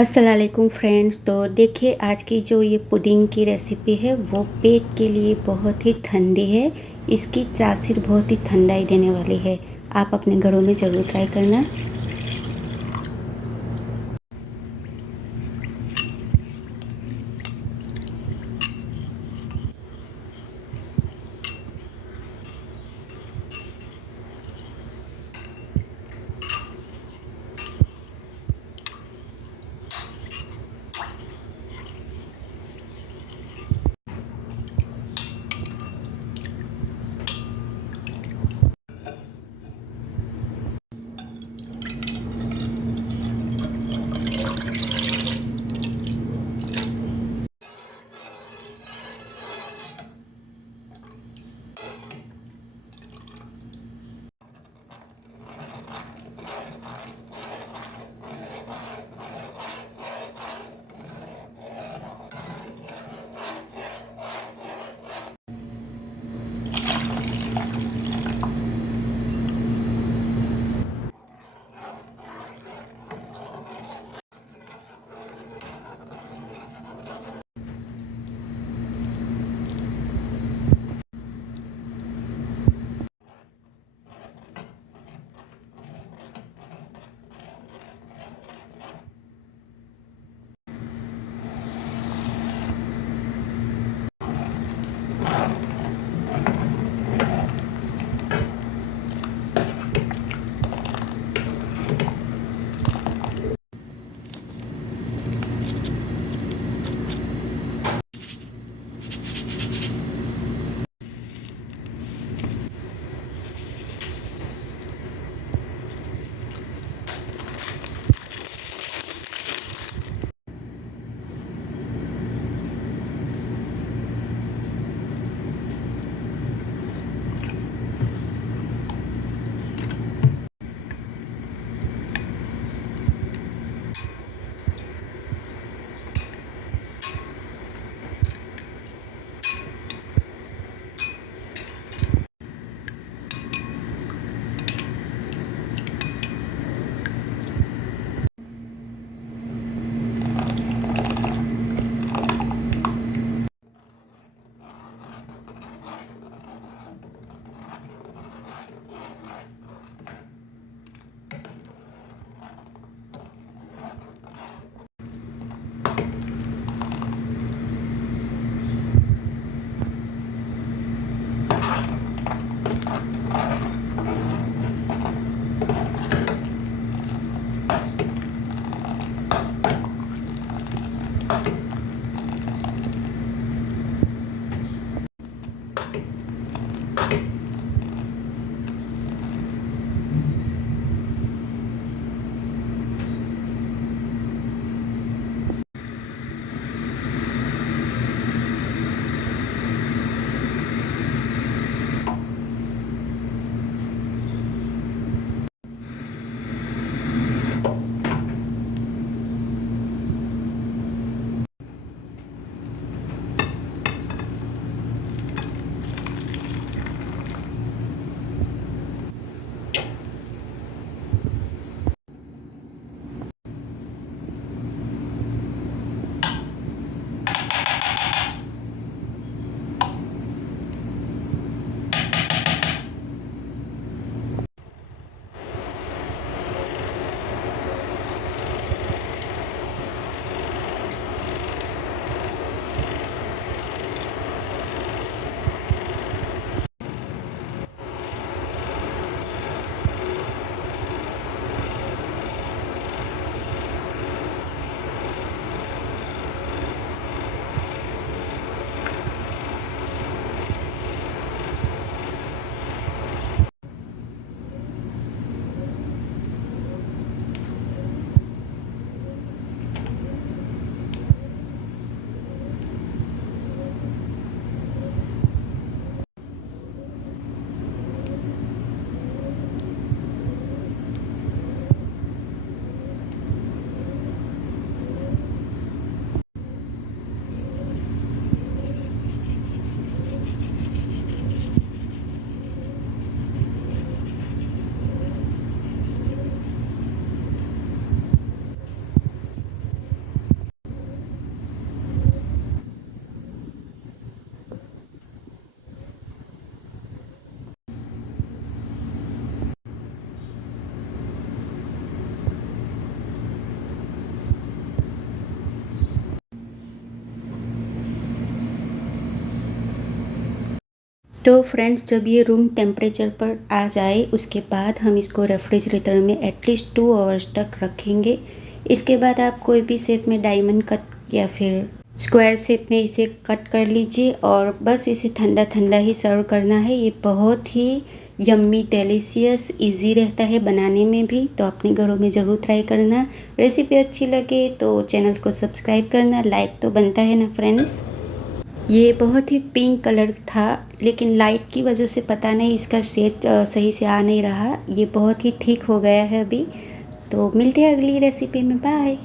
अस्सलामुअलैकुम फ्रेंड्स। तो देखिए, आज की जो ये पुडिंग की रेसिपी है वो पेट के लिए बहुत ही ठंडी है। इसकी तासीर बहुत ही ठंडाई देने वाली है। आप अपने घरों में ज़रूर ट्राई करना। तो फ्रेंड्स, जब ये रूम टेम्परेचर पर आ जाए उसके बाद हम इसको रेफ्रिजरेटर में एटलीस्ट 2 आवर्स तक रखेंगे। इसके बाद आप कोई भी शेप में डायमंड कट या फिर स्क्वायर शेप में इसे कट कर लीजिए और बस इसे ठंडा ठंडा ही सर्व करना है। ये बहुत ही यम्मी डिलीशियस इजी रहता है बनाने में भी, तो अपने घरों में ज़रूर ट्राई करना। रेसिपी अच्छी लगे तो चैनल को सब्सक्राइब करना, लाइक तो बनता है ना फ्रेंड्स। ये बहुत ही पिंक कलर था, लेकिन लाइट की वजह से पता नहीं इसका शेड सही से आ नहीं रहा। ये बहुत ही ठीक हो गया है अभी। तो मिलते हैं अगली रेसिपी में, बाय।